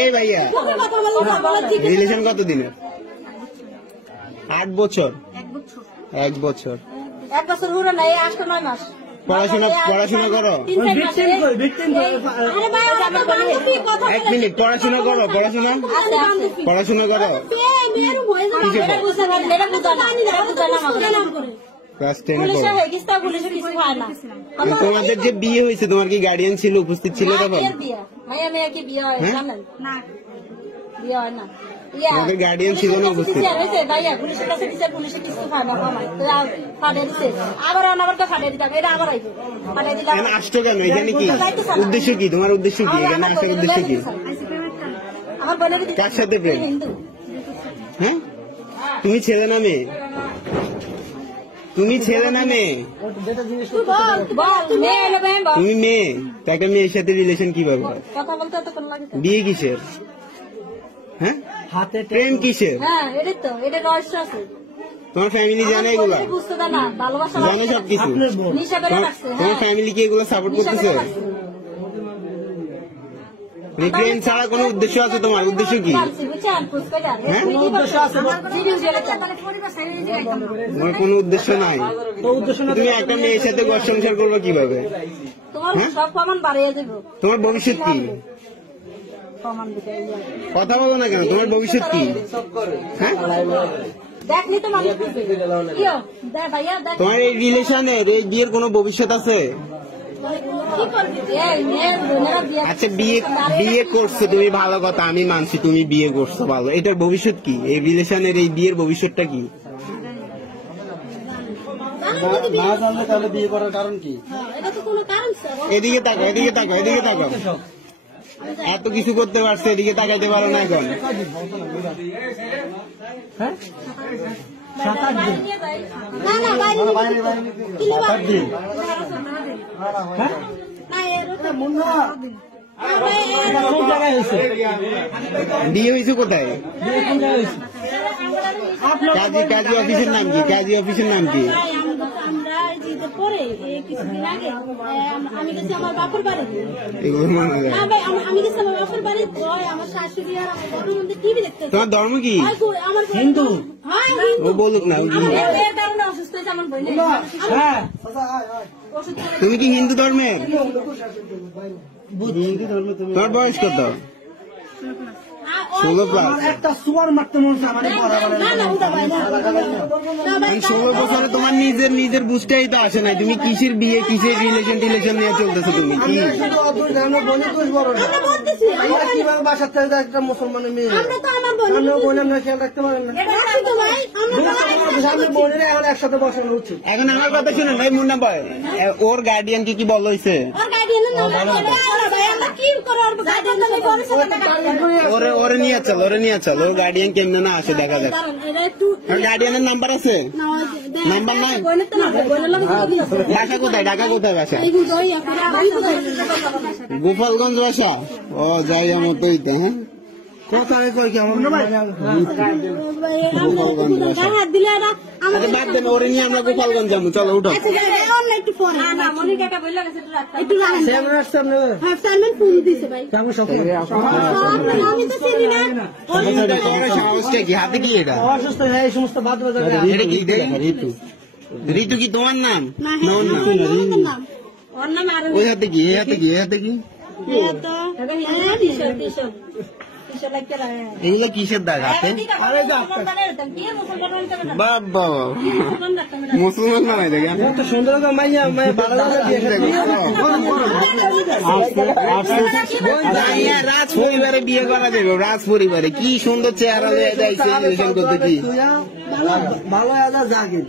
এই ভাইয়া রিলেশন কত দিনের? 8 বছর। 1 বছর পুরো নাই, 8-9 মাস। পড়াশোনা করো? 1 মিনিট, পড়াশোনা করো? পড়াশোনা করো? ক্লাস 10 এ তোমাদের যে বিয়ে হয়েছে, তোমার কি গার্ডিয়ান ছিল, উপস্থিত ছিল তখন? তোমাদের গার্ডিয়ান ছিল না উপস্থিত? আসছো কেন এখানে? কি উদ্দেশ্য, কি তোমার উদ্দেশ্য, কি এখানে আসার উদ্দেশ্য কি? কার সাথে প্রেম? হ্যাঁ, তুমি ছেলে না মেয়ে? তুমি ছেলে না মেয়ে? তুমি মেয়ে, তো একটা মেয়ের সাথে রিলেশন কিভাবে? বিয়ে কিসের? হ্যাঁ, প্রেম কিসের? তোমার ফ্যামিলি জানে এগুলো? জানে সবকিছু? তোমার ফ্যামিলি কি এগুলো সাপোর্ট করতেছে? প্রেম ছাড়া কোনো উদ্দেশ্য আছে তোমার? উদ্দেশ্য কি? তোমার কোনো উদ্দেশ্য নাই? তুমি একটা মেয়ের সাথে ঘর সংসার করবে কিভাবে? তোমার ভবিষ্যৎ কি? কথা বলো না কেন? তোমার ভবিষ্যৎ কি? হ্যাঁ, তোমার এই রিলেশনের, এই বিয়ের কোনো ভবিষ্যৎ আছে? আচ্ছা, বিয়ে করছো তুমি, ভালো কথা, আমি মানছি তুমি বিয়ে করছো, ভালো। এটার ভবিষ্যৎ কি? এই রিলেশনের, এই বিয়ের ভবিষ্যৎটা কি? তাহলে বিয়ে করার কারণ কি? এদিকে তাকাও, এদিকে তাকাও, এদিকে তাকাও। এত কিছু করতে পারছে, এদিকে তাকাইতে পারো না এখন? বিয়ে হয়েছে কোথায়? কাজী অফিসের নাম কি? কাজী অফিসের নাম কি? আমি গেছি আমার বাপের বাড়ি, আমার শাশুড়ি আর আমার মধ্যে টিভি দেখতে। তোমার ধর্ম কি? হিন্দু। ও বলুক না। অসুস্থ হয়েছে আমার বোন। তুমি কি হিন্দু ধর্মের? তোমার বয়স কত? 16+। একটা সুয়ার মারতে মন চায়, 16 বছরে তোমার নিজের বুঝতেই তো আসে নাই। তুমি কিসের বিয়ে, কিসের রিলেশন নিয়ে চলতেছো? তুমি কি বাসার থেকে একটা মুসলমানের মেয়ে খেয়াল রাখতে পারেন না? বোনের এখন একসাথে বসানো উচিত। এখন আমার কথা শুনেন ভাই, মুন্না ভাই, ওর গার্ডিয়ান কি বল হয়েছে? ওরে নিয়ে চল, ওর গার্ডিয়ান কেমন না আসে দেখা যাক। গার্ডিয়ানের নাম্বার আছে? নাম্বার নাই? বাসা কোথায়? ঢাকা কোথায় বাসা? গোপালগঞ্জ বাসা? ও যাই আমার তো হইতে। হ্যাঁ, কোথায় কই কি আমার বাদ দেন, ওরে নিয়ে আমরা গোপালগঞ্জ যাবো। চলো উঠো। সাহসটা কি? হাতে কি এটা? অসুস্থ এই সমস্ত বাদ বাজার। এটা কি? ঋতু কি তোমার নাম? ওই হাতে কি? এই হাতে কি? এই হাতে কি? এগুলো কিসের দাগ হাতে? বাবা, মুসলমান নামাই দেখেন সুন্দর রাজ পরিবারে বিয়ে করা যাবে। রাজ পরিবারে কি সুন্দর চেহারা করতে কি ভালো জাগে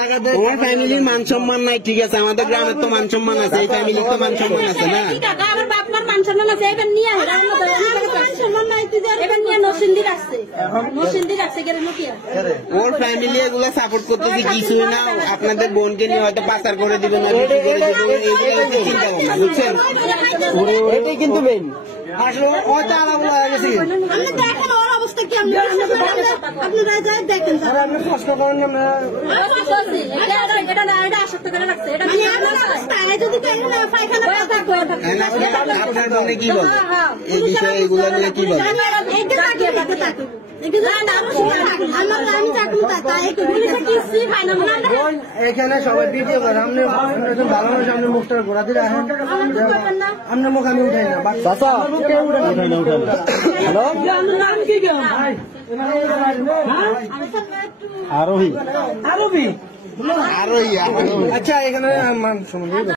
টাকা দেয়। তোমার ফ্যামিলির মান সম্মান নাই, ঠিক আছে, আমাদের গ্রামের তো মান সম্মান আছে, এই ফ্যামিলির তো মান সম্মান আছে না? আমার বাপমার মান সম্মান আছে, এবার নিয়ে ওর ফ্যামিলি এগুলো সাপোর্ট করতেছে কিছুই না। আপনাদের বোনকে নিয়ে হয়তো পাচার করে দিবেন, চিন্তা ভাবনা, বুঝছেন? এটাই কিন্তু মেন আসলে অবস্থা কি আপনারা যাই দেখেন আর আপনি প্রশ্ন করেন না যদি পায়খানা আপনার মনে কি বলে এই বিষয়ে এগুলো নিয়ে কি বলে এখানে সবাই ভিডিও করে আপনি ভালো মানুষ আপনি মুখটা ঘোরাতে রাখেন আপনার মুখ আমি উঠাই না আরোহী আচ্ছা এখানে